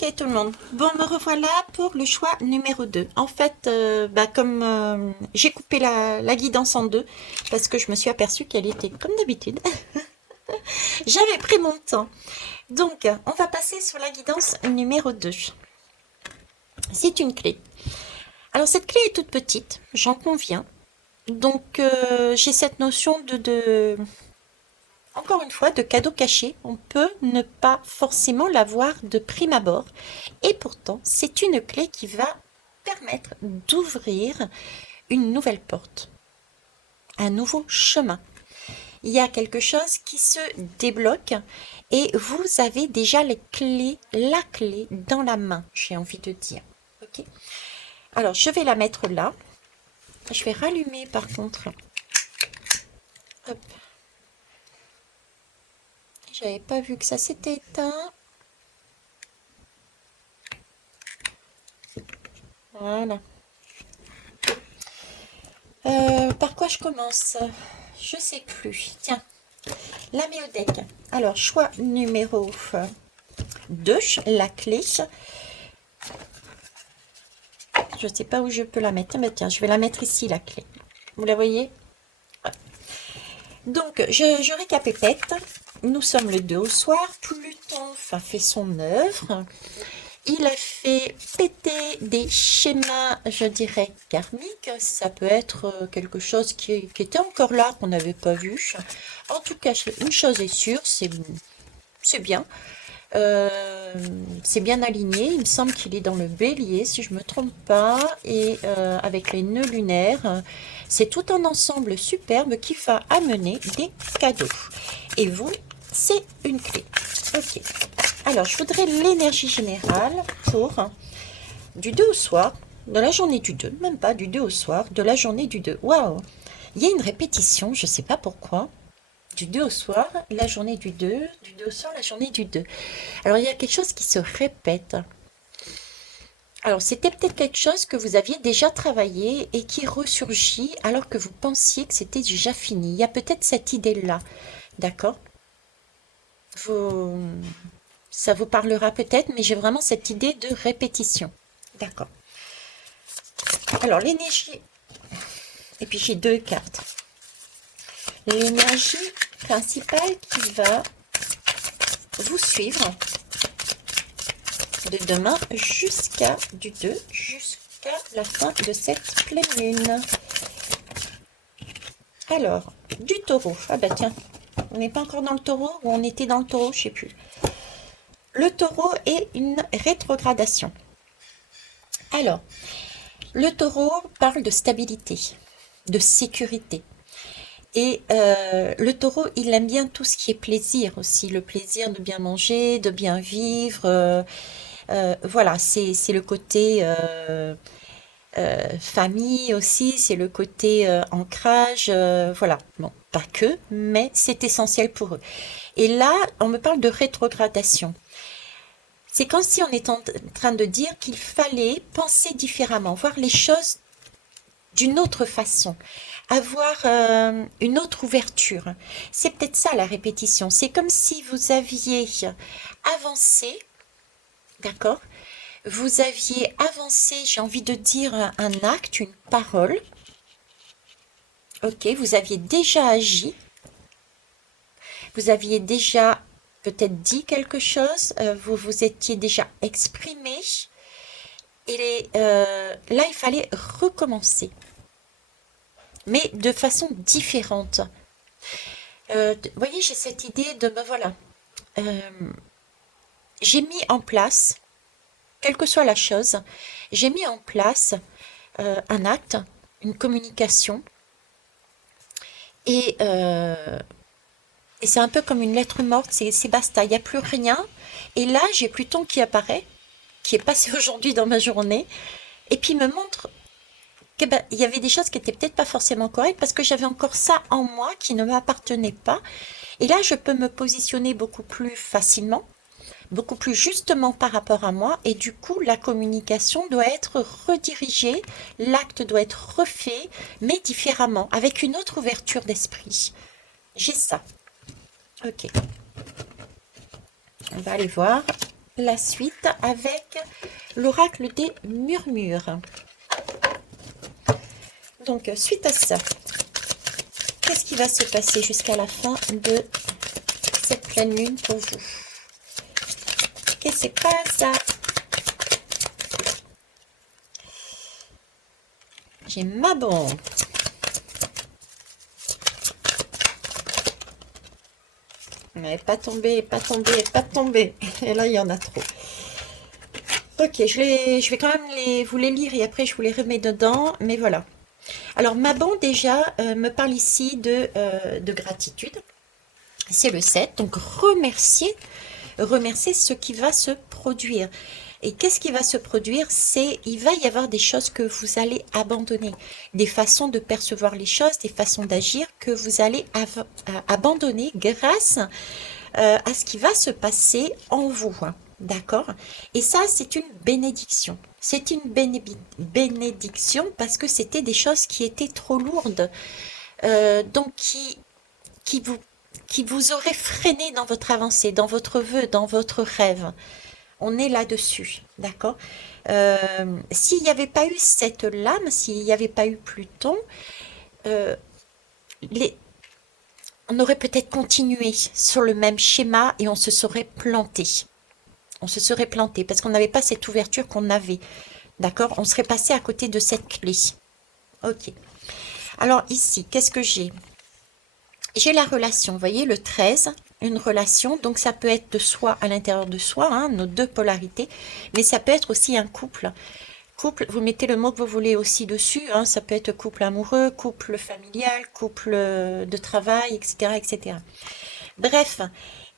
Ok tout le monde, bon me revoilà pour le choix numéro 2. En fait, comme j'ai coupé la guidance en deux, parce que je me suis aperçue qu'elle était comme d'habitude. J'avais pris mon temps. Donc, on va passer sur la guidance numéro 2. C'est une clé. Alors cette clé est toute petite, j'en conviens. Donc j'ai cette notion encore une fois, de cadeau caché. On peut ne pas forcément l'avoir de prime abord. Et pourtant, c'est une clé qui va permettre d'ouvrir une nouvelle porte, un nouveau chemin. Il y a quelque chose qui se débloque et vous avez déjà les clés, la clé dans la main, j'ai envie de dire. Ok. Alors, je vais la mettre là. Je vais rallumer par contre. Hop. J'avais pas vu que ça s'était éteint. Voilà. Par quoi je commence? Je sais plus. Tiens, la mets au deck. Alors, choix numéro 2, la clé. Je ne sais pas où je peux la mettre. Mais tiens, je vais la mettre ici, la clé. Vous la voyez? Ouais. Donc, je récapépète. Nous sommes le 2 au soir. Pluton a fait son œuvre. Il a fait péter des schémas, je dirais, karmiques. Ça peut être quelque chose qui était encore là, qu'on n'avait pas vu. En tout cas, une chose est sûre, c'est bien. C'est bien aligné. Il me semble qu'il est dans le bélier, si je ne me trompe pas. Et avec les nœuds lunaires, c'est tout un ensemble superbe qui va amener des cadeaux. Et vous, c'est une clé. Ok. Alors, je voudrais l'énergie générale pour du 2 au soir, de la journée du 2, même pas du 2 au soir, de la journée du 2. Waouh! Il y a une répétition, je ne sais pas pourquoi. Du 2 au soir, la journée du 2, du 2 au soir, la journée du 2. Alors, il y a quelque chose qui se répète. Alors, c'était peut-être quelque chose que vous aviez déjà travaillé et qui ressurgit alors que vous pensiez que c'était déjà fini. Il y a peut-être cette idée-là, d'accord? Ça vous parlera peut-être, mais j'ai vraiment cette idée de répétition. D'accord. Alors, l'énergie... Et puis, j'ai deux cartes. L'énergie principale qui va vous suivre de demain jusqu'à du 2, jusqu'à la fin de cette pleine lune. Alors, du taureau. Ah bah tiens, on n'est pas encore dans le taureau ou on était dans le taureau, je sais plus. Le taureau est une rétrogradation. Alors, le taureau parle de stabilité, de sécurité. Et le taureau, il aime bien tout ce qui est plaisir aussi, le plaisir de bien manger, de bien vivre. Voilà, c'est le côté famille aussi, c'est le côté ancrage, voilà. Bon, pas que, mais c'est essentiel pour eux. Et là, on me parle de rétrogradation. C'est comme si on était en train de dire qu'il fallait penser différemment, voir les choses d'une autre façon, avoir une autre ouverture. C'est peut-être ça la répétition. C'est comme si vous aviez avancé, d'accord? Vous aviez avancé, j'ai envie de dire un acte, une parole. Ok, vous aviez déjà agi, vous aviez déjà peut-être dit quelque chose, vous vous étiez déjà exprimé. Et là, il fallait recommencer, mais de façon différente. Vous voyez, j'ai cette idée de, ben voilà, euh, j'ai mis en place, quelle que soit la chose, j'ai mis en place un acte, une communication, et, euh, et c'est un peu comme une lettre morte, c'est basta, il n'y a plus rien. Et là, j'ai Pluton qui apparaît, qui est passé aujourd'hui dans ma journée, et puis me montre que ben, il y avait des choses qui étaient peut-être pas forcément correctes parce que j'avais encore ça en moi qui ne m'appartenait pas. Et là, je peux me positionner beaucoup plus facilement, beaucoup plus justement par rapport à moi. Et du coup, la communication doit être redirigée, l'acte doit être refait, mais différemment, avec une autre ouverture d'esprit. J'ai ça. Ok, on va aller voir la suite avec l'oracle des murmures. Donc, suite à ça, qu'est-ce qui va se passer jusqu'à la fin de cette pleine lune pour vous? Qu'est-ce qui se passe? J'ai ma bombe. Mais pas tomber, pas tomber, pas tomber. Et là, il y en a trop. Ok, je vais quand même vous les lire et après je vous les remets dedans. Mais voilà. Alors, Maban, déjà, me parle ici de gratitude. C'est le 7. Donc, remercier ce qui va se produire. Et qu'est-ce qui va se produire? Il va y avoir des choses que vous allez abandonner, des façons de percevoir les choses, des façons d'agir que vous allez abandonner grâce à ce qui va se passer en vous. D'accord? Et ça, c'est une bénédiction. C'est une bénédiction parce que c'était des choses qui étaient trop lourdes, donc qui vous auraient freiné dans votre avancée, dans votre vœu, dans votre rêve. On est là-dessus, d'accord? S'il n'y avait pas eu cette lame, s'il n'y avait pas eu Pluton, euh, on aurait peut-être continué sur le même schéma et on se serait planté. On se serait planté parce qu'on n'avait pas cette ouverture qu'on avait, d'accord? On serait passé à côté de cette clé. Ok. Alors ici, qu'est-ce que j'ai? J'ai la relation, vous voyez, le 13, une relation, donc ça peut être de soi à l'intérieur de soi, hein, nos deux polarités, mais ça peut être aussi un couple. Couple, vous mettez le mot que vous voulez aussi dessus, hein, ça peut être couple amoureux, couple familial, couple de travail, etc., etc. Bref,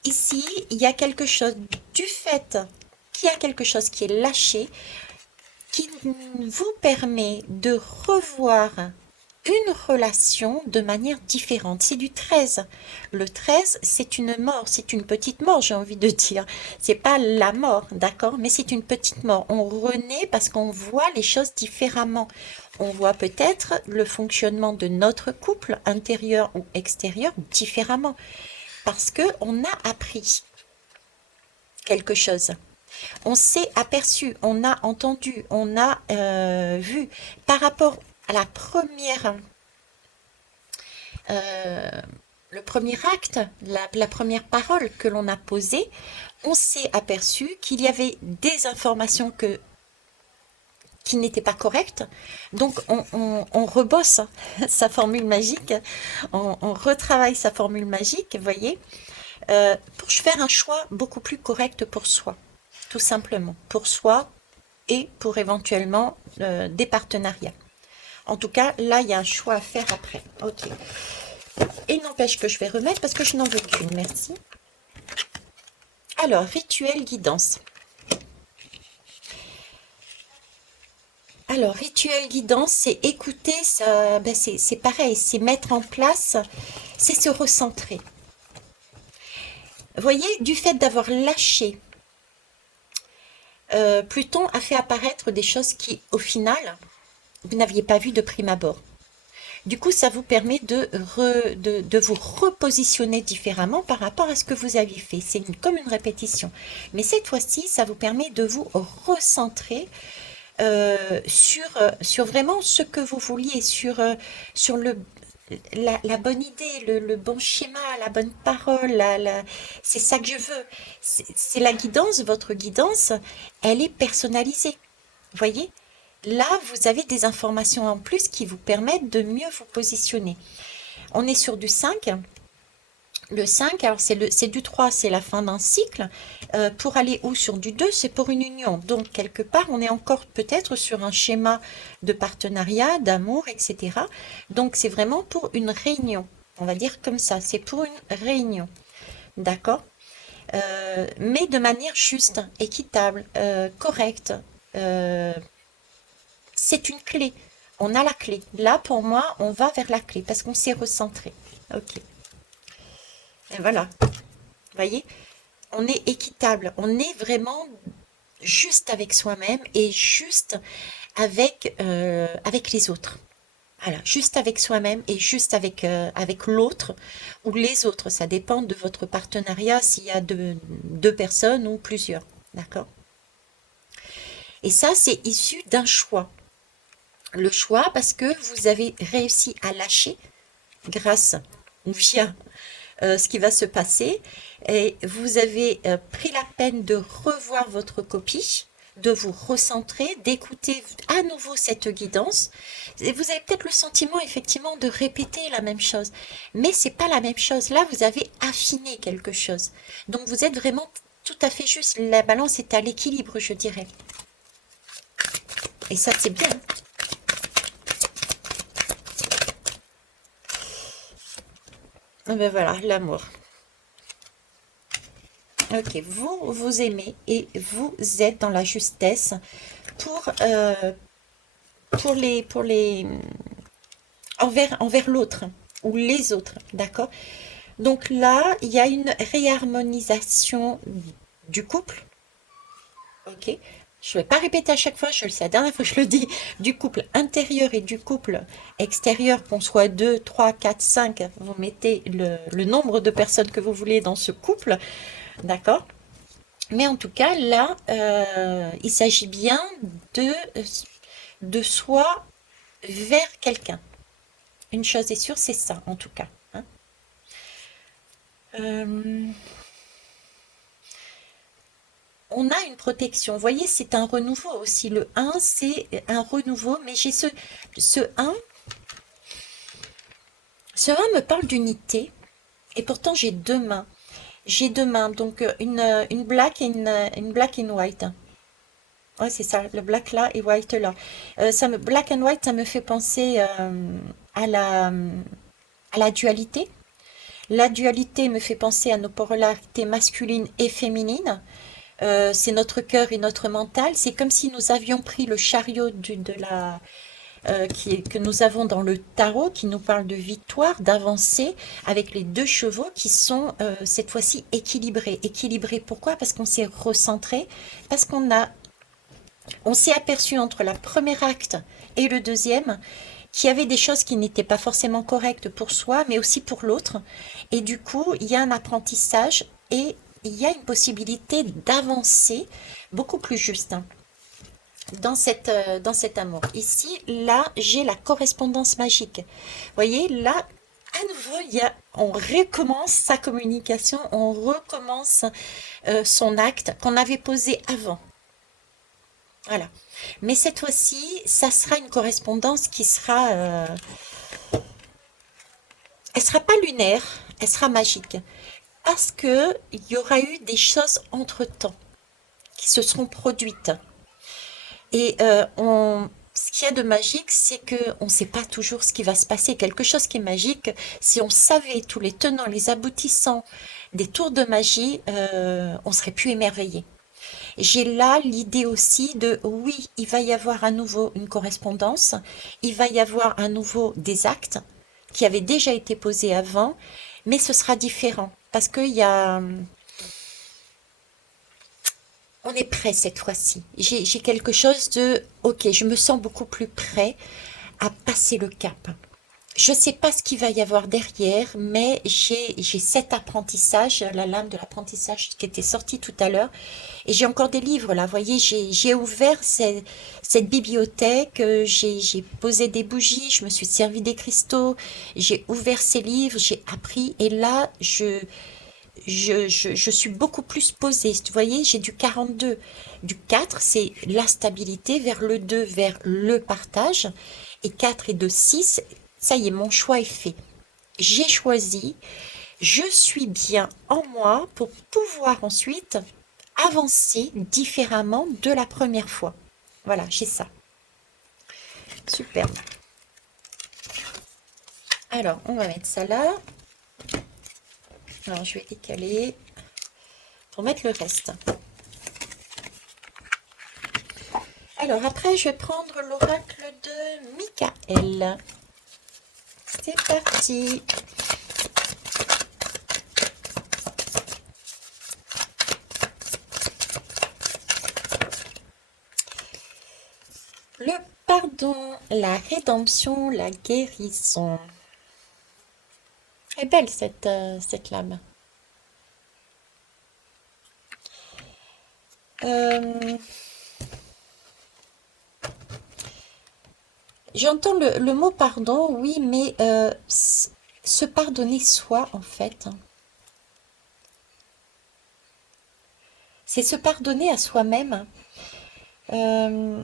ici, il y a quelque chose, du fait qu'il y a quelque chose qui est lâché, qui vous permet de revoir une relation de manière différente. C'est du 13. Le 13, c'est une mort, c'est une petite mort, j'ai envie de dire. C'est pas la mort, d'accord, mais c'est une petite mort. On renaît parce qu'on voit les choses différemment. On voit peut-être le fonctionnement de notre couple, intérieur ou extérieur, différemment. Parce que on a appris quelque chose. On s'est aperçu, on a entendu, on a vu par rapport à la première, le premier acte, la première parole que l'on a posée, on s'est aperçu qu'il y avait des informations qui n'étaient pas correctes. Donc, on rebosse sa formule magique, on retravaille sa formule magique, vous voyez, pour faire un choix beaucoup plus correct pour soi, tout simplement, pour soi et pour éventuellement des partenariats. En tout cas, là, il y a un choix à faire après. Ok. Et n'empêche que je vais remettre parce que je n'en veux qu'une. Merci. Alors, rituel guidance. Alors, rituel guidance, c'est écouter, ça, ben c'est pareil, c'est mettre en place, c'est se recentrer. Vous voyez, du fait d'avoir lâché, Pluton a fait apparaître des choses qui, au final, vous n'aviez pas vu de prime abord. Du coup, ça vous permet de vous repositionner différemment par rapport à ce que vous aviez fait. C'est comme une répétition. Mais cette fois-ci, ça vous permet de vous recentrer sur vraiment ce que vous vouliez, sur la bonne idée, le bon schéma, la bonne parole. C'est ça que je veux. C'est la guidance, votre guidance, elle est personnalisée. Vous voyez? Là, vous avez des informations en plus qui vous permettent de mieux vous positionner. On est sur du 5. Le 5, alors c'est du 3, c'est la fin d'un cycle. Pour aller où? Sur du 2, c'est pour une union. Donc, quelque part, on est encore peut-être sur un schéma de partenariat, d'amour, etc. Donc, c'est vraiment pour une réunion. On va dire comme ça, c'est pour une réunion. D'accord? Mais de manière juste, équitable, correcte. C'est une clé. On a la clé. Là, pour moi, on va vers la clé parce qu'on s'est recentré. Ok. Et voilà. Vous voyez, on est équitable. On est vraiment juste avec soi-même et juste avec les autres. Voilà, juste avec soi-même et juste avec l'autre ou les autres. Ça dépend de votre partenariat, s'il y a deux personnes ou plusieurs. D'accord? Et ça, c'est issu d'un choix. Le choix parce que vous avez réussi à lâcher grâce ou via ce qui va se passer et vous avez pris la peine de revoir votre copie, de vous recentrer, d'écouter à nouveau cette guidance. Et vous avez peut-être le sentiment effectivement de répéter la même chose, mais c'est pas la même chose. Là, vous avez affiné quelque chose. Donc vous êtes vraiment tout à fait juste. La balance est à l'équilibre, je dirais. Et ça, c'est bien. Ah ben voilà, l'amour. Ok, vous vous aimez et vous êtes dans la justesse pour pour les envers l'autre ou les autres, d'accord? Donc là, il y a une réharmonisation du couple, ok? Je ne vais pas répéter à chaque fois, je le sais, la dernière fois que je le dis, du couple intérieur et du couple extérieur, qu'on soit 2, 3, 4, 5, vous mettez le nombre de personnes que vous voulez dans ce couple, d'accord? Mais en tout cas, là, il s'agit bien de, de soi vers quelqu'un. Une chose est sûre, c'est ça, en tout cas, hein. Euh, on a une protection. Vous voyez, c'est un renouveau aussi. Le un, c'est un renouveau, mais j'ai ce un, ce un me parle d'unité, et pourtant j'ai deux mains. J'ai deux mains, donc une black et une black and white. Ouais, c'est ça, le black là et white là. Black and white, ça me fait penser à à la dualité. La dualité me fait penser à nos polarités masculines et féminines. C'est notre cœur et notre mental. C'est comme si nous avions pris le chariot que nous avons dans le tarot, qui nous parle de victoire, d'avancer, avec les deux chevaux qui sont cette fois-ci équilibrés. Équilibrés pourquoi? Parce qu'on s'est recentré, parce on s'est aperçu entre le premier acte et le deuxième qu'il y avait des choses qui n'étaient pas forcément correctes pour soi, mais aussi pour l'autre. Et du coup, il y a un apprentissage et il y a une possibilité d'avancer beaucoup plus juste, hein, dans cet amour. Ici, là, j'ai la correspondance magique. Vous voyez, là, à nouveau, on recommence sa communication, on recommence son acte qu'on avait posé avant. Voilà. Mais cette fois-ci, ça sera une correspondance qui sera, elle sera pas lunaire, elle sera magique. Parce que il y aura eu des choses entre-temps qui se seront produites. Et ce qu'il y a de magique, c'est que on ne sait pas toujours ce qui va se passer. Quelque chose qui est magique, si on savait tous les tenants, les aboutissants des tours de magie, on serait plus émerveillé. J'ai là l'idée aussi de oui, il va y avoir à nouveau une correspondance, il va y avoir à nouveau des actes qui avaient déjà été posés avant, mais ce sera différent parce on est prêt cette fois-ci. J'ai quelque chose de ok, je me sens beaucoup plus prêt à passer le cap. Je ne sais pas ce qu'il va y avoir derrière, mais j'ai cet apprentissage, la lame de l'apprentissage qui était sortie tout à l'heure. Et j'ai encore des livres là, vous voyez, j'ai ouvert cette bibliothèque, j'ai posé des bougies, je me suis servi des cristaux, j'ai ouvert ces livres, j'ai appris. Et là, je suis beaucoup plus posée. Vous voyez, j'ai du 42. Du 4, c'est la stabilité, vers le 2, vers le partage. Et 4 et 2, 6, ça y est, mon choix est fait. J'ai choisi, je suis bien en moi pour pouvoir ensuite avancer différemment de la première fois. Voilà, j'ai ça. Super. Alors, on va mettre ça là. Alors, je vais décaler pour mettre le reste. Alors, après, je vais prendre l'oracle de Michael. C'est parti. Le pardon, la rédemption, la guérison. Elle est belle cette lame. Euh, J'entends le mot pardon, oui, mais se pardonner soi, en fait, c'est se pardonner à soi-même. Euh,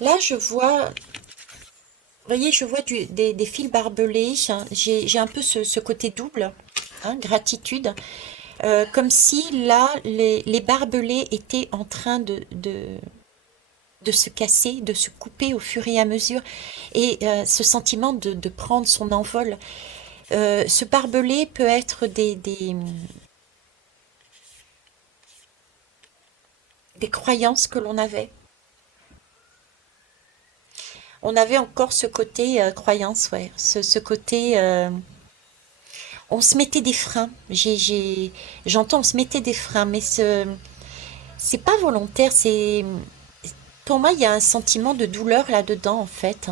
Là, je vois, vous voyez, je vois des fils barbelés. J'ai un peu ce côté double, hein, gratitude. Comme si là, les barbelés étaient en train de se casser, de se couper au fur et à mesure. Et ce sentiment de prendre son envol. Ce barbelé peut être des croyances que l'on avait. On avait encore ce côté croyance, ouais, ce côté on se mettait des freins. J'entends, on se mettait des freins, mais c'est pas volontaire. Pour moi, il y a un sentiment de douleur là-dedans, en fait.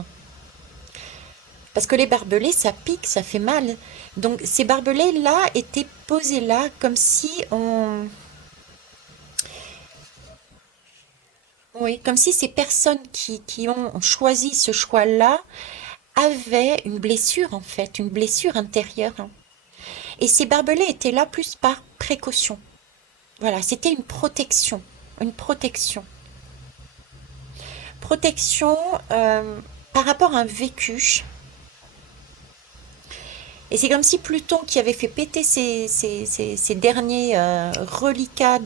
Parce que les barbelés, ça pique, ça fait mal. Donc, ces barbelés-là étaient posés là, comme si oui, comme si ces personnes qui ont choisi ce choix-là avaient une blessure, en fait, une blessure intérieure. Et ces barbelés étaient là plus par précaution. Voilà, c'était une protection. Une protection. Protection par rapport à un vécu. Et c'est comme si Pluton, qui avait fait péter ces derniers reliquats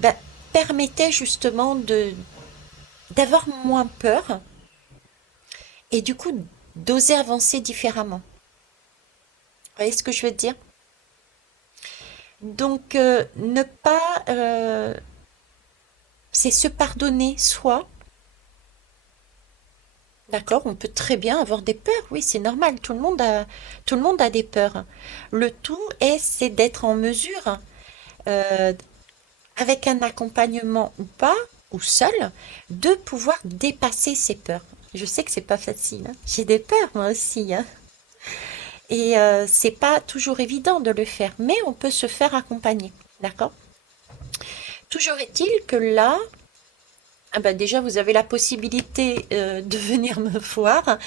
bah, permettait justement d'avoir moins peur et du coup d'oser avancer différemment. Vous voyez ce que je veux dire? Donc, ne pas... c'est se pardonner soi. D'accord, on peut très bien avoir des peurs, oui, c'est normal, tout le monde a des peurs. Le tout est, c'est d'être en mesure, euh, avec un accompagnement ou pas, ou seul, de pouvoir dépasser ces peurs. Je sais que c'est pas facile, hein. J'ai des peurs moi aussi, hein. Et c'est pas toujours évident de le faire, mais on peut se faire accompagner, d'accord? Toujours est-il que là, ah ben déjà vous avez la possibilité de venir me voir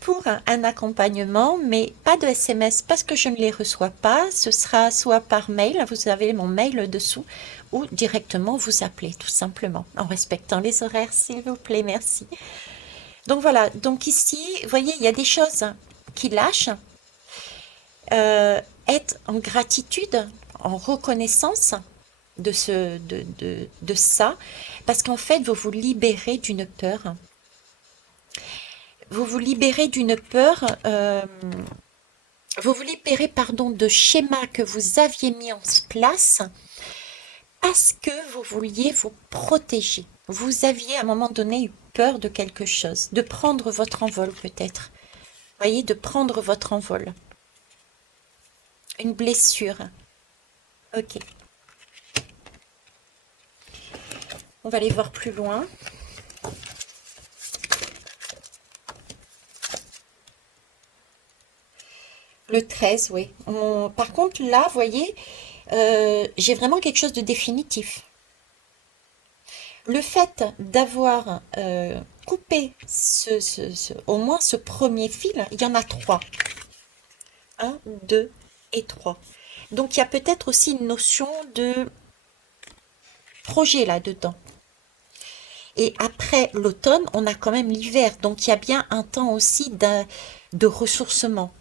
pour un accompagnement, mais pas de SMS parce que je ne les reçois pas. Ce sera soit par mail, vous avez mon mail dessous, ou directement vous appeler tout simplement, en respectant les horaires, s'il vous plaît, merci. Donc voilà, donc ici, vous voyez, il y a des choses qui lâchent, être en gratitude, en reconnaissance de ça, parce qu'en fait, vous vous libérez d'une peur. Vous vous libérez d'une peur, vous vous libérez, pardon, de schémas que vous aviez mis en place parce que vous vouliez vous protéger. Vous aviez à un moment donné eu peur de quelque chose, de prendre votre envol peut-être. Voyez, de prendre votre envol. Une blessure. Ok. On va aller voir plus loin. Le 13, oui. Par contre, là, vous voyez, j'ai vraiment quelque chose de définitif. Le fait d'avoir coupé au moins ce premier fil, il y en a trois. Un, deux et trois. Donc, il y a peut-être aussi une notion de projet là-dedans. Et après l'automne, on a quand même l'hiver. Donc, il y a bien un temps aussi de ressourcement.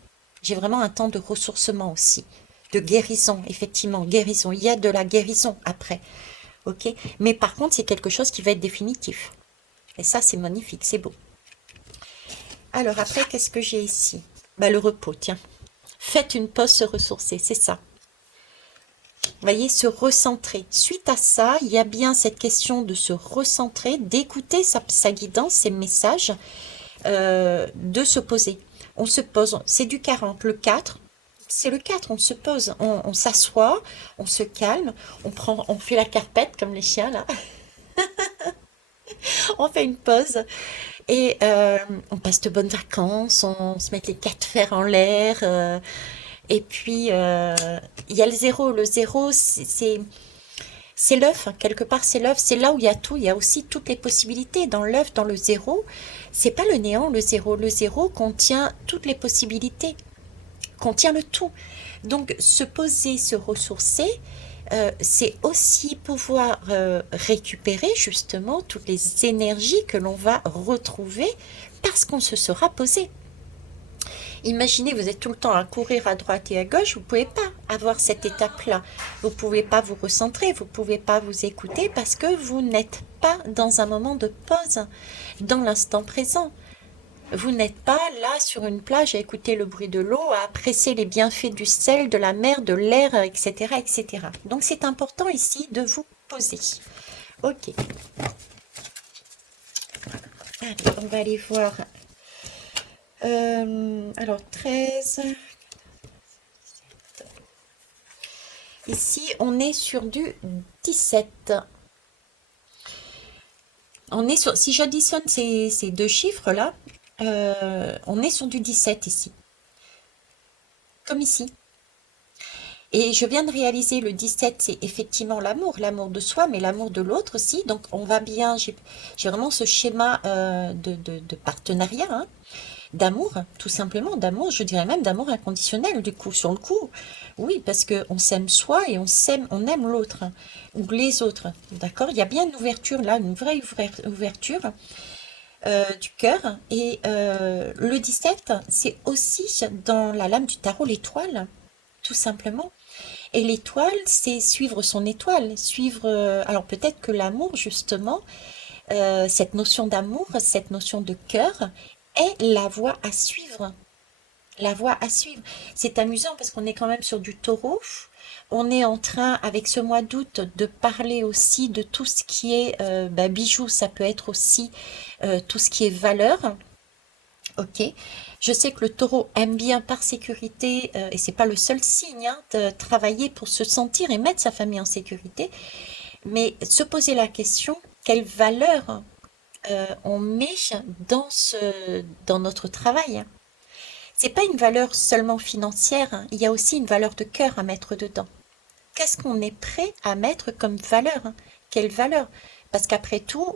J'ai vraiment un temps de ressourcement aussi. De guérison, effectivement, guérison. Il y a de la guérison après. Ok? Mais par contre, c'est quelque chose qui va être définitif. Et ça, c'est magnifique, c'est beau. Alors après, qu'est-ce que j'ai ici? Bah, le repos, tiens. Faites une pause, se ressourcer, c'est ça. Vous voyez, se recentrer. Suite à ça, il y a bien cette question de se recentrer, d'écouter sa guidance, ses messages, de se poser. On se pose, c'est du 40. Le 4, c'est le 4, on se pose, on s'assoit, on se calme, on fait la carpette comme les chiens là, on fait une pause et on passe de bonnes vacances, on se met les quatre fers en l'air, et puis il y a le zéro. Le zéro, c'est C'est l'œuf, hein, quelque part c'est l'œuf, c'est là où il y a tout, il y a aussi toutes les possibilités. Dans l'œuf, dans le zéro, c'est pas le néant, le zéro. Le zéro contient toutes les possibilités, contient le tout. Donc se poser, se ressourcer, c'est aussi pouvoir récupérer justement toutes les énergies que l'on va retrouver parce qu'on se sera posé. Imaginez, vous êtes tout le temps à courir à droite et à gauche, vous ne pouvez pas avoir cette étape-là. Vous ne pouvez pas vous recentrer, vous ne pouvez pas vous écouter parce que vous n'êtes pas dans un moment de pause, dans l'instant présent. Vous n'êtes pas là sur une plage à écouter le bruit de l'eau, à apprécier les bienfaits du sel, de la mer, de l'air, etc., etc. Donc c'est important ici de vous poser. Ok. Allez, on va aller voir. Alors 13. Ici, on est sur du 17. On est sur, si j'additionne ces deux chiffres-là, on est sur du 17 ici. Comme ici. Et je viens de réaliser le 17, c'est effectivement l'amour de soi, mais l'amour de l'autre aussi. Donc on va bien, j'ai vraiment ce schéma de partenariat, hein, d'amour, tout simplement, d'amour, je dirais même d'amour inconditionnel, du coup, sur le coup. Oui, parce qu'on s'aime soi et on aime l'autre, hein, ou les autres, d'accord? Il y a bien une ouverture là, une vraie ouverture du cœur. Et le 17, c'est aussi dans la lame du tarot l'étoile, tout simplement. Et l'étoile, c'est suivre son étoile, suivre... alors peut-être que l'amour, justement, cette notion d'amour, cette notion de cœur, est la voie à suivre. La voie à suivre. C'est amusant parce qu'on est quand même sur du taureau. On est en train, avec ce mois d'août, de parler aussi de tout ce qui est bijoux. Ça peut être aussi tout ce qui est valeur. Ok. Je sais que le taureau aime bien par sécurité, et c'est pas le seul signe, hein, de travailler pour se sentir et mettre sa famille en sécurité, mais se poser la question, quelle valeur on met dans notre travail. C'est pas une valeur seulement financière, hein, il y a aussi une valeur de cœur à mettre dedans. Qu'est-ce qu'on est prêt à mettre comme valeur, hein? Quelle valeur? Parce qu'après tout,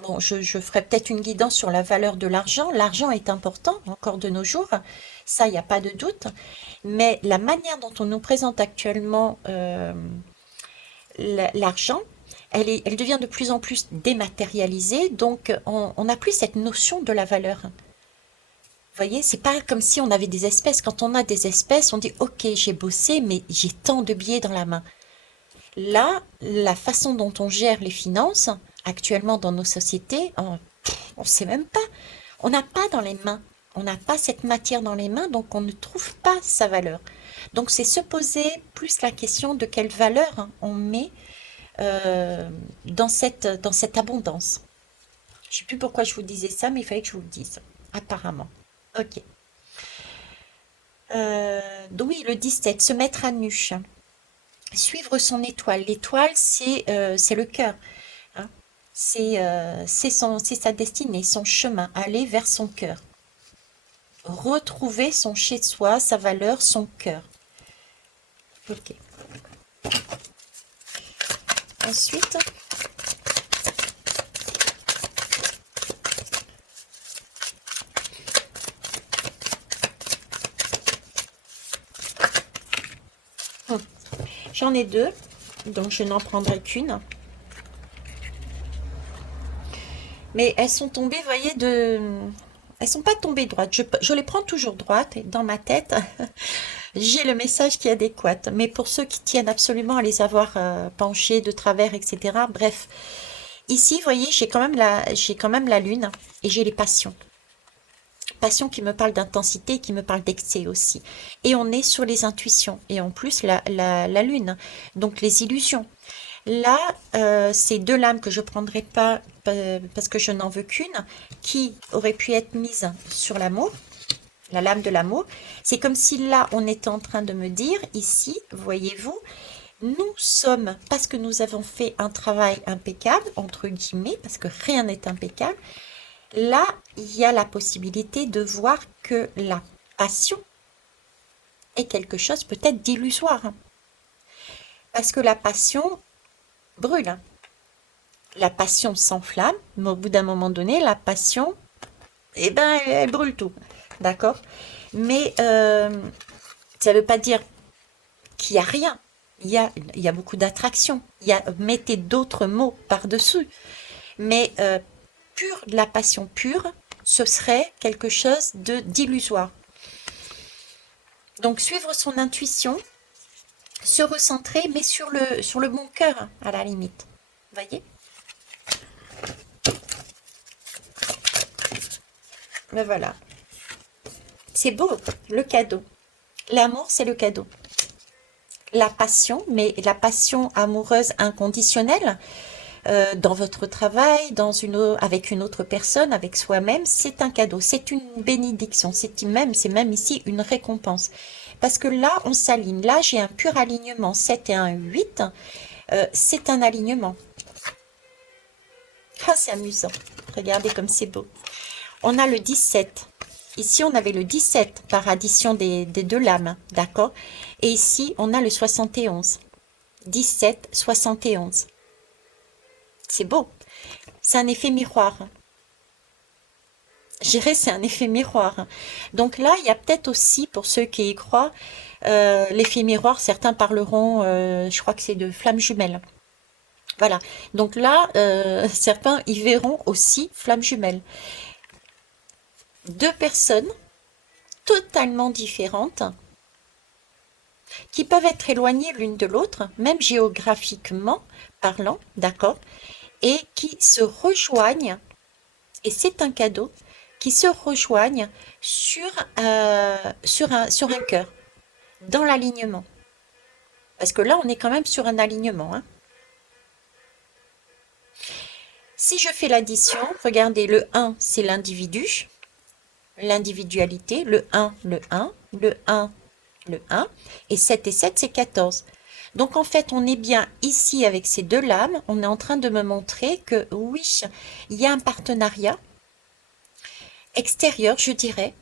bon, je ferai peut-être une guidance sur la valeur de l'argent. L'argent est important encore de nos jours, ça, il n'y a pas de doute. Mais la manière dont on nous présente actuellement l'argent, elle devient de plus en plus dématérialisée, donc on n'a plus cette notion de la valeur. Vous voyez, c'est pas comme si on avait des espèces. Quand on a des espèces, on dit ok, j'ai bossé, mais j'ai tant de billets dans la main. Là, la façon dont on gère les finances actuellement dans nos sociétés, on ne sait même pas. On n'a pas dans les mains. On n'a pas cette matière dans les mains, donc on ne trouve pas sa valeur. Donc c'est se poser plus la question de quelle valeur, hein, on met dans cette abondance. Je ne sais plus pourquoi je vous disais ça, mais il fallait que je vous le dise, apparemment. Ok. Oui, le 17, se mettre à nu. Suivre son étoile. L'étoile, c'est le cœur, hein. C'est sa destinée, son chemin, aller vers son cœur. Retrouver son chez-soi, sa valeur, son cœur. Ok. Ensuite, j'en ai deux, donc je n'en prendrai qu'une. Mais elles sont tombées, vous voyez, elles sont pas tombées droites. Je les prends toujours droites et dans ma tête, j'ai le message qui est adéquat. Mais pour ceux qui tiennent absolument à les avoir penchées de travers, etc. Bref, ici, vous voyez, j'ai quand même la lune et j'ai les passions. Passion qui me parle d'intensité, qui me parle d'excès aussi. Et on est sur les intuitions. Et en plus, la lune. Donc les illusions. Là, c'est deux lames que je ne prendrai pas parce que je n'en veux qu'une, qui aurait pu être mise sur l'amour, la lame de l'amour. C'est comme si là, on était en train de me dire, ici, voyez-vous, nous sommes, parce que nous avons fait un travail impeccable, entre guillemets, parce que rien n'est impeccable, là, il y a la possibilité de voir que la passion est quelque chose peut-être d'illusoire. Parce que la passion brûle. La passion s'enflamme, mais au bout d'un moment donné, la passion, eh ben, elle brûle tout. D'accord? Mais ça ne veut pas dire qu'il n'y a rien. Il y a beaucoup d'attraction. Mettez d'autres mots par-dessus. Mais pure, de la passion pure, ce serait quelque chose de d'illusoire. Donc suivre son intuition, se recentrer, mais sur le bon cœur, à la limite. Vous voyez? Mais voilà. C'est beau, le cadeau. L'amour, c'est le cadeau. La passion, mais la passion amoureuse inconditionnelle, dans votre travail, avec une autre personne, avec soi-même, c'est un cadeau, c'est une bénédiction, c'est même ici une récompense. Parce que là, on s'aligne. Là, j'ai un pur alignement. 7 et un 8, c'est un alignement. Ah, c'est amusant. Regardez comme c'est beau. On a le 17. Ici, on avait le 17 par addition des deux lames, d'accord? Et ici, on a le 71. 17, 71. C'est beau. C'est un effet miroir. Je dirais c'est un effet miroir. Donc là, il y a peut-être aussi, pour ceux qui y croient, l'effet miroir, certains parleront, je crois que c'est de flammes jumelles. Voilà. Donc là, certains y verront aussi flammes jumelles. Deux personnes totalement différentes qui peuvent être éloignées l'une de l'autre, même géographiquement parlant, d'accord, et qui se rejoignent, et c'est un cadeau, qui se rejoignent sur un cœur, dans l'alignement. Parce que là, on est quand même sur un alignement, hein. Si je fais l'addition, regardez, le 1, c'est l'individu, l'individualité, le 1, le 1, le 1, le 1, et 7, c'est 14. Donc en fait, on est bien ici avec ces deux lames, on est en train de me montrer que oui, il y a un partenariat extérieur, je dirais,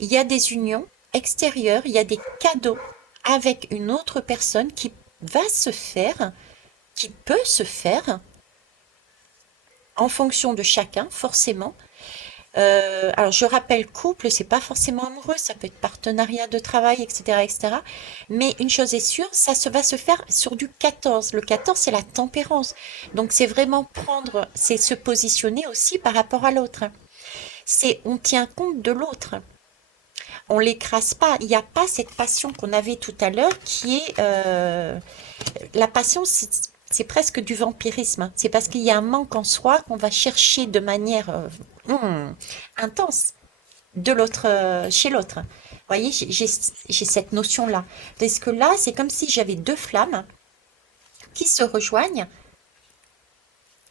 il y a des unions extérieures, il y a des cadeaux avec une autre personne qui va se faire, qui peut se faire en fonction de chacun, forcément. Alors, je rappelle, couple, c'est pas forcément amoureux, ça peut être partenariat de travail, etc., etc. Mais une chose est sûre, va se faire sur du 14. Le 14, c'est la tempérance. Donc, c'est vraiment c'est se positionner aussi par rapport à l'autre. On tient compte de l'autre. On l'écrase pas. Il n'y a pas cette passion qu'on avait tout à l'heure qui est la passion, c'est presque du vampirisme. C'est parce qu'il y a un manque en soi qu'on va chercher de manière intense de l'autre, chez l'autre. Vous voyez, j'ai cette notion-là. Parce que là, c'est comme si j'avais deux flammes qui se rejoignent.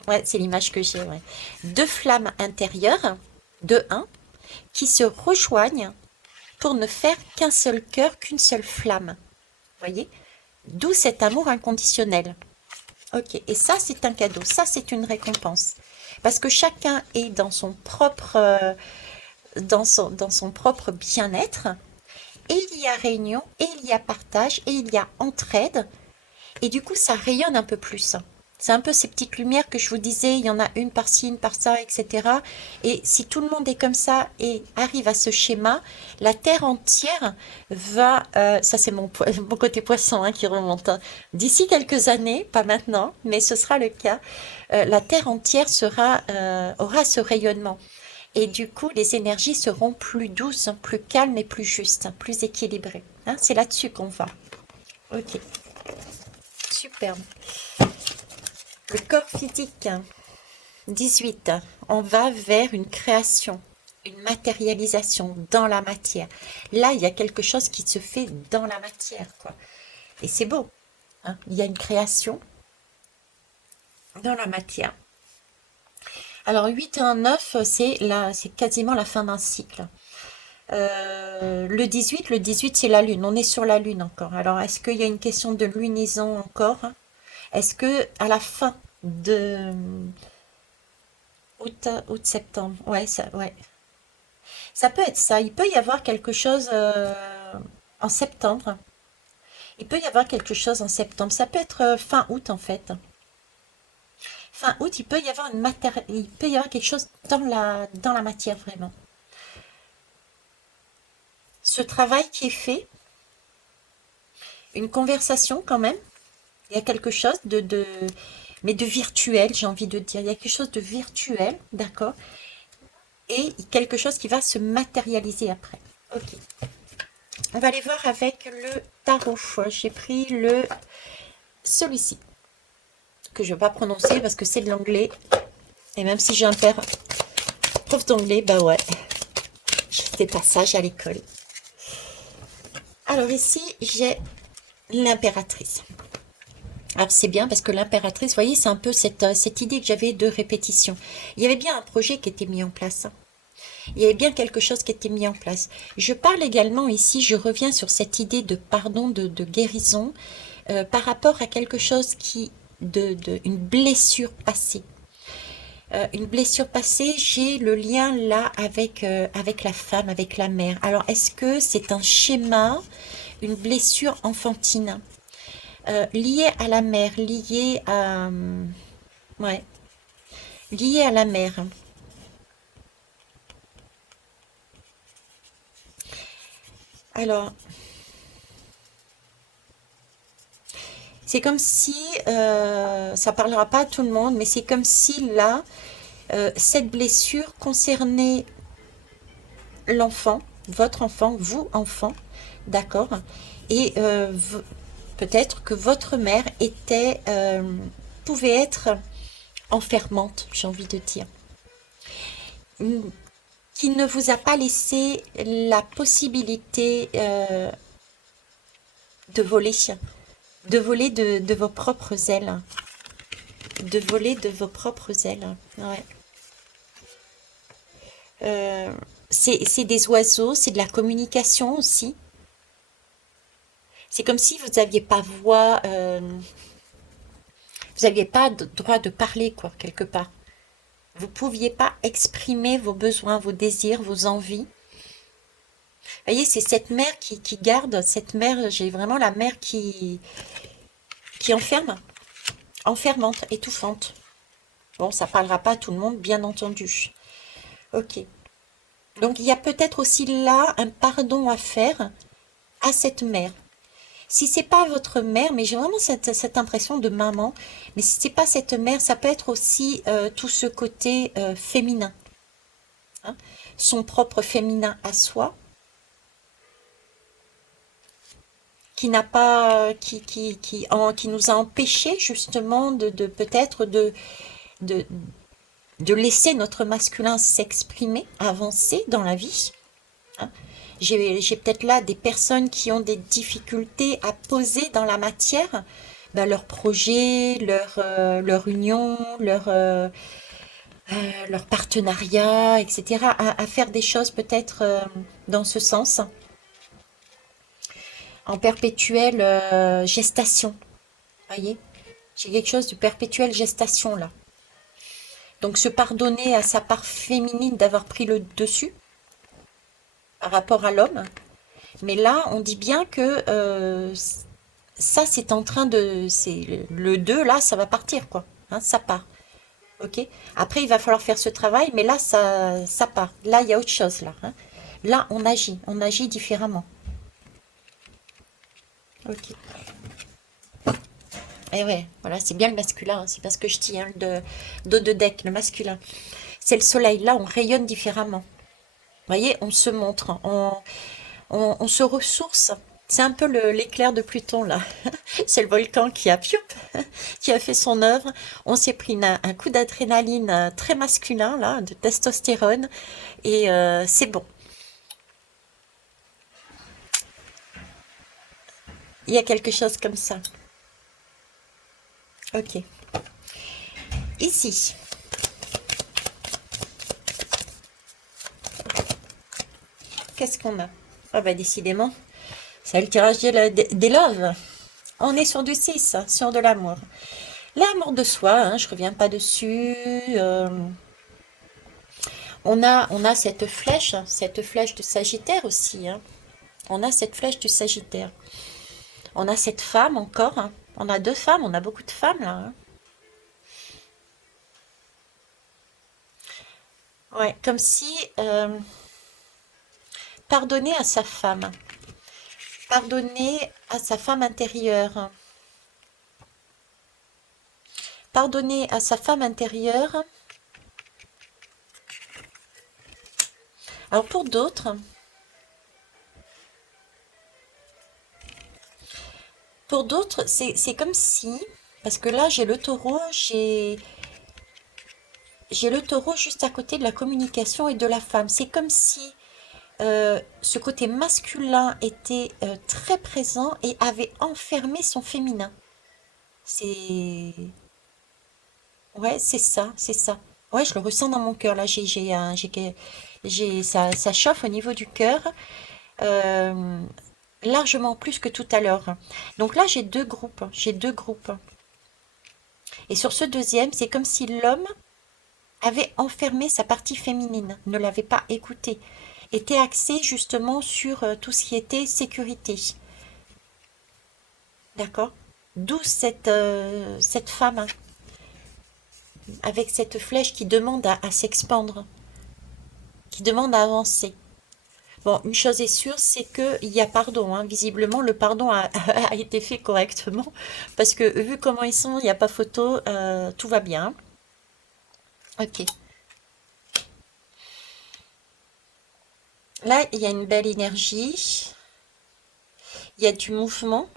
Ouais, c'est l'image que j'ai, ouais. Deux flammes intérieures, de un, qui se rejoignent pour ne faire qu'un seul cœur, qu'une seule flamme. Vous voyez? D'où cet amour inconditionnel. Ok, et ça c'est un cadeau, ça c'est une récompense. Parce que chacun est dans son propre bien-être, et il y a réunion, et il y a partage, et il y a entraide, et du coup ça rayonne un peu plus. C'est un peu ces petites lumières que je vous disais, il y en a une par-ci, une par-ça, etc. Et si tout le monde est comme ça et arrive à ce schéma, la Terre entière ça c'est mon côté poisson hein, qui remonte, hein. D'ici quelques années, pas maintenant, mais ce sera le cas, la Terre entière aura ce rayonnement. Et du coup, les énergies seront plus douces, plus calmes et plus justes, plus équilibrées, hein. C'est là-dessus qu'on va. Ok, superbe. Le corps physique, 18. On va vers une création, une matérialisation dans la matière. Là, il y a quelque chose qui se fait dans la matière, quoi. Et c'est beau, hein. Il y a une création dans la matière. Alors, 8 et un 9, c'est quasiment la fin d'un cycle. Le 18, c'est la Lune. On est sur la Lune encore. Alors, est-ce qu'il y a une question de lunaison encore? Est-ce que à la fin de août, septembre, ouais, ça peut être ça. Il peut y avoir quelque chose en septembre. Il peut y avoir quelque chose en septembre. Ça peut être fin août en fait. Fin août, il peut y avoir il peut y avoir quelque chose dans la matière vraiment. Ce travail qui est fait, une conversation quand même. Il y a quelque chose mais de virtuel, j'ai envie de dire. Il y a quelque chose de virtuel, d'accord? Et quelque chose qui va se matérialiser après. Ok. On va aller voir avec le tarot. J'ai pris celui-ci, que je ne vais pas prononcer parce que c'est de l'anglais. Et même si j'ai un père prof d'anglais, bah ouais, j'étais pas sage à l'école. Alors ici, j'ai l'impératrice. Alors c'est bien parce que l'impératrice, vous voyez, c'est un peu cette idée que j'avais de répétition. Il y avait bien un projet qui était mis en place. Il y avait bien quelque chose qui était mis en place. Je parle également ici, je reviens sur cette idée de pardon, de guérison, par rapport à quelque chose une blessure passée. Une blessure passée, j'ai le lien là avec la femme, avec la mère. Alors, est-ce que c'est un schéma, une blessure enfantine, liée à la mère, ouais, liée à la mère. Alors, c'est comme si, ça parlera pas à tout le monde, mais c'est comme si là, cette blessure concernait l'enfant, votre enfant, vous enfant, d'accord? Et peut-être que votre mère pouvait être enfermante, j'ai envie de dire, qui ne vous a pas laissé la possibilité de voler, de vos propres ailes, de voler de vos propres ailes. Ouais. Euh, c'est des oiseaux, c'est de la communication aussi. C'est comme si vous n'aviez pas voix, vous n'aviez pas de droit de parler, quoi, quelque part. Vous ne pouviez pas exprimer vos besoins, vos désirs, vos envies. Vous voyez, c'est cette mère qui garde, cette mère, j'ai vraiment la mère qui enferme, enfermante, étouffante. Bon, ça parlera pas à tout le monde, bien entendu. Ok. Donc, il y a peut-être aussi là un pardon à faire à cette mère. Si c'est pas votre mère, mais j'ai vraiment cette impression de maman, mais si c'est pas cette mère, ça peut être aussi tout ce côté féminin, hein, son propre féminin à soi, qui n'a pas, qui nous a empêché justement de peut-être de, de laisser notre masculin s'exprimer, avancer dans la vie, hein. J'ai peut-être là des personnes qui ont des difficultés à poser dans la matière ben, leurs projets, leur union, leur partenariat, etc. À faire des choses peut-être dans ce sens, en perpétuelle gestation. Voyez, j'ai quelque chose de perpétuelle gestation là. Donc se pardonner à sa part féminine d'avoir pris le dessus par rapport à l'homme. Mais là, on dit bien que ça, c'est en train de... C'est le 2 là, ça va partir, quoi. Hein, ça part. OK? Après, il va falloir faire ce travail, mais là, ça part. Là, il y a autre chose, là. Hein. Là, on agit différemment. OK. Et ouais, voilà, c'est bien le masculin, hein, c'est parce que je dis, hein, dos de deck, le masculin. C'est le soleil, là, on rayonne différemment. Vous voyez, on se montre, on se ressource. C'est un peu l'éclair de Pluton, là. C'est le volcan qui a, pioup, qui a fait son œuvre. On s'est pris un coup d'adrénaline très masculin, là, de testostérone. Et c'est bon. Il y a quelque chose comme ça. Ok. Ici, qu'est-ce qu'on a? Ah bah décidément, c'est le tirage des loves. On est sur du 6, hein, sur de l'amour. L'amour de soi, hein, je reviens pas dessus. On a cette flèche de Sagittaire aussi, hein. On a cette flèche du Sagittaire. On a cette femme encore, hein. On a deux femmes, on a beaucoup de femmes là, hein. Ouais, comme si pardonner à sa femme, pardonner à sa femme intérieure, pardonner à sa femme intérieure. Alors pour d'autres, c'est comme si, parce que là j'ai le taureau, j'ai le taureau juste à côté de la communication et de la femme. C'est comme si ce côté masculin était très présent et avait enfermé son féminin. C'est... Ouais, c'est ça, c'est ça. Ouais, je le ressens dans mon cœur. Là, ça chauffe au niveau du cœur, euh, largement plus que tout à l'heure. Donc là, j'ai deux groupes, j'ai deux groupes. Et sur ce deuxième, c'est comme si l'homme avait enfermé sa partie féminine, ne l'avait pas écoutée, était axé justement sur tout ce qui était sécurité. D'accord? D'où cette femme, hein, avec cette flèche qui demande à s'expandre, qui demande à avancer. Bon, une chose est sûre, c'est qu'il y a pardon, hein. Visiblement, le pardon a été fait correctement, parce que vu comment ils sont, il n'y a pas photo, tout va bien. Ok. Là, il y a une belle énergie, il y a du mouvement.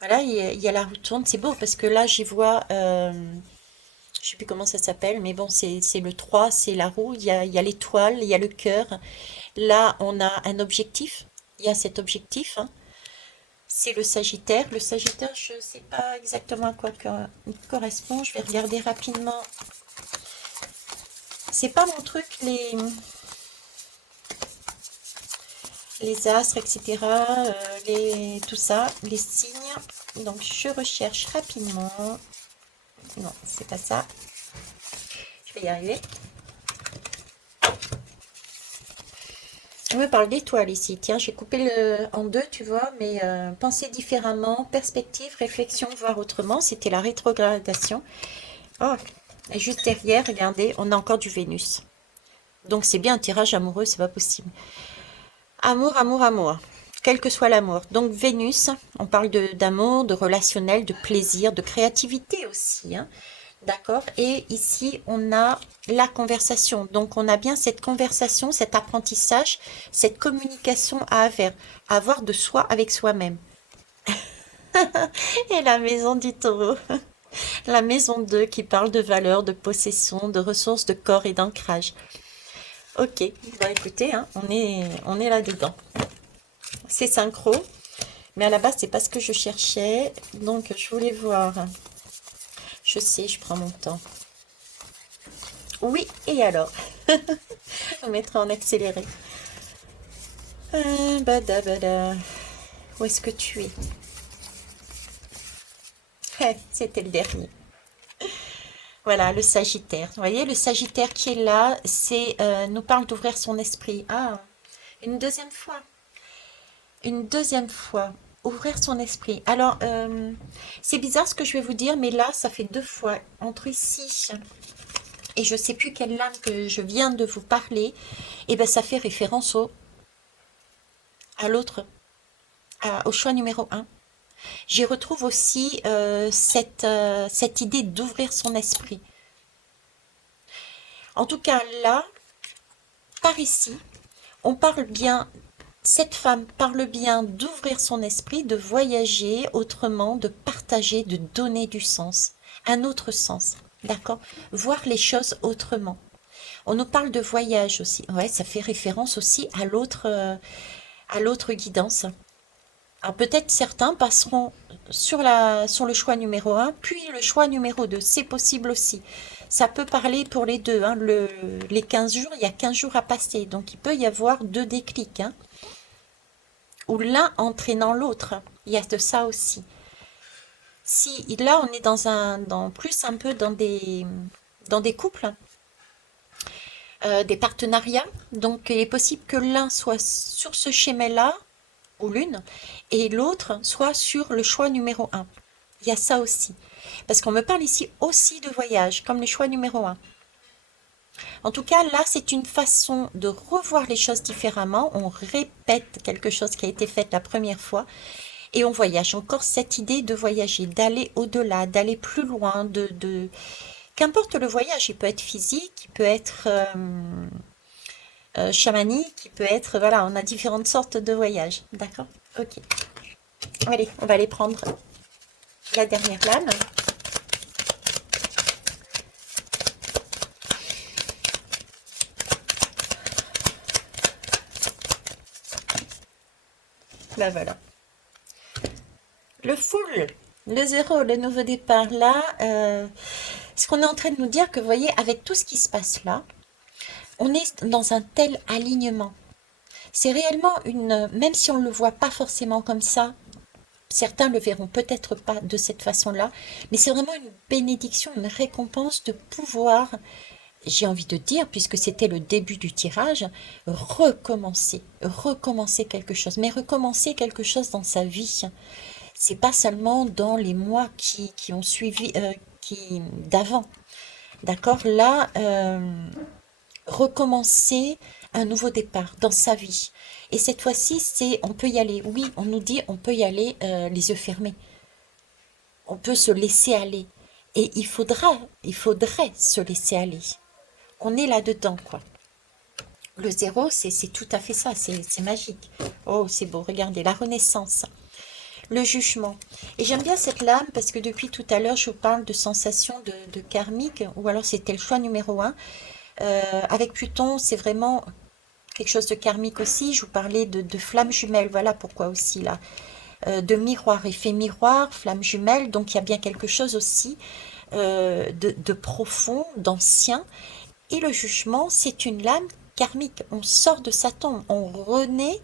Voilà, il y a la roue tourne, c'est beau parce que là, j'y vois, je sais plus comment ça s'appelle, mais bon, c'est le 3, c'est la roue, il y a l'étoile, il y a le cœur. Là, on a un objectif, il y a cet objectif, hein. C'est le Sagittaire. Le Sagittaire, je ne sais pas exactement à quoi il correspond, je vais regarder rapidement. C'est pas mon truc, les astres, etc., tout ça, les signes. Donc, je recherche rapidement. Non, c'est pas ça. Je vais y arriver. On me parle d'étoiles ici. Tiens, j'ai coupé en deux, tu vois, mais penser différemment, perspective, réflexion, voir autrement. C'était la rétrogradation. Oh, et juste derrière, regardez, on a encore du Vénus. Donc c'est bien un tirage amoureux, c'est pas possible. Amour, amour, amour. Quel que soit l'amour. Donc Vénus, on parle d'amour, de relationnel, de plaisir, de créativité aussi, hein. D'accord? Et ici, on a la conversation. Donc, on a bien cette conversation, cet apprentissage, cette communication à avoir de soi avec soi-même. Et la maison du taureau, la maison 2 qui parle de valeur, de possession, de ressources, de corps et d'ancrage. Ok, bah écoutez, hein, on est là-dedans. C'est synchro, mais à la base, c'est pas ce que je cherchais. Donc, je voulais voir. Je sais, je prends mon temps. Oui, et alors? On mettra en accéléré. Bada bada. Où est-ce que tu es? C'était le dernier. Voilà, le Sagittaire. Vous voyez, le Sagittaire qui est là, c'est nous parle d'ouvrir son esprit. Ah, une deuxième fois. Une deuxième fois. Ouvrir son esprit. Alors, c'est bizarre ce que je vais vous dire, mais là, ça fait deux fois. Entre ici et je sais plus quelle lame que je viens de vous parler, et ben ça fait référence à l'autre, au choix numéro un. J'y retrouve aussi cette idée d'ouvrir son esprit. En tout cas, là, par ici, on parle bien, cette femme parle bien d'ouvrir son esprit, de voyager autrement, de partager, de donner du sens, un autre sens, d'accord? Voir les choses autrement. On nous parle de voyage aussi. Ouais, ça fait référence aussi à l'autre guidance. Alors peut-être certains passeront sur le choix numéro un, puis le choix numéro 2. C'est possible aussi. Ça peut parler pour les deux, hein. Les 15 jours, il y a 15 jours à passer. Donc il peut y avoir deux déclics, hein, ou l'un entraînant l'autre. Il y a de ça aussi. Si là, on est plus un peu dans des couples, des partenariats. Donc il est possible que l'un soit sur ce schéma-là, ou l'une, et l'autre soit sur le choix numéro un. Il y a ça aussi. Parce qu'on me parle ici aussi de voyage, comme le choix numéro un. En tout cas, là, c'est une façon de revoir les choses différemment. On répète quelque chose qui a été fait la première fois et on voyage. Encore cette idée de voyager, d'aller au-delà, d'aller plus loin, Qu'importe le voyage, il peut être physique, il peut être chamanique, il peut être... Voilà, on a différentes sortes de voyages. D'accord? Ok. Allez, on va aller prendre la dernière lame. Ben voilà. Le full, le zéro, le nouveau départ. Là, ce qu'on est en train de nous dire que, vous voyez, avec tout ce qui se passe là, on est dans un tel alignement. C'est réellement une... Même si on ne le voit pas forcément comme ça, certains le verront peut-être pas de cette façon-là, mais c'est vraiment une bénédiction, une récompense de pouvoir, j'ai envie de dire, puisque c'était le début du tirage, recommencer quelque chose, mais recommencer quelque chose dans sa vie. C'est pas seulement dans les mois qui ont suivi, d'avant. D'accord? Là, recommencer un nouveau départ dans sa vie. Et cette fois-ci, on peut y aller. Oui, on nous dit, on peut y aller les yeux fermés. On peut se laisser aller. Et il faudrait se laisser aller. On est là-dedans, quoi. Le zéro, c'est tout à fait ça, c'est magique. Oh, c'est beau, regardez, la renaissance. Le jugement. Et j'aime bien cette lame parce que depuis tout à l'heure, je vous parle de sensation de karmique, ou alors c'était le choix numéro un. Avec Pluton, c'est vraiment quelque chose de karmique aussi. Je vous parlais de flamme jumelle, voilà pourquoi aussi là. De miroir, effet miroir, flamme jumelle, donc il y a bien quelque chose aussi de profond, d'ancien. Et le jugement, c'est une lame karmique. On sort de sa tombe, on renaît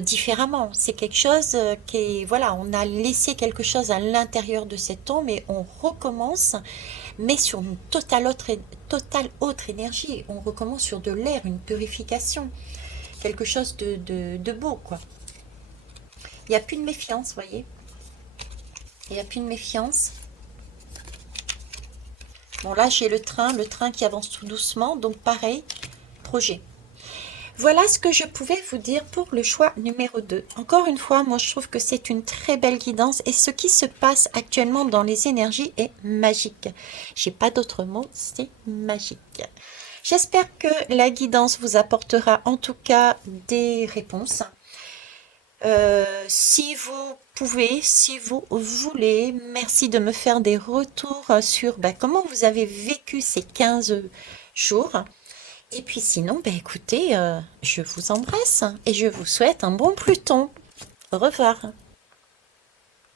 différemment. C'est quelque chose qui est, voilà, on a laissé quelque chose à l'intérieur de cette tombe et on recommence, mais sur une totale autre énergie. On recommence sur de l'air, une purification, quelque chose de beau, quoi. Il n'y a plus de méfiance, vous voyez. Il n'y a plus de méfiance. Bon, là, j'ai le train qui avance tout doucement, donc pareil, projet. Voilà ce que je pouvais vous dire pour le choix numéro 2. Encore une fois, moi je trouve que c'est une très belle guidance et ce qui se passe actuellement dans les énergies est magique. J'ai pas d'autre mot, c'est magique. J'espère que la guidance vous apportera en tout cas des réponses. Si vous pouvez, si vous voulez, merci de me faire des retours sur comment vous avez vécu ces 15 jours. Et puis sinon, écoutez, je vous embrasse et je vous souhaite un bon Pluton. Au revoir.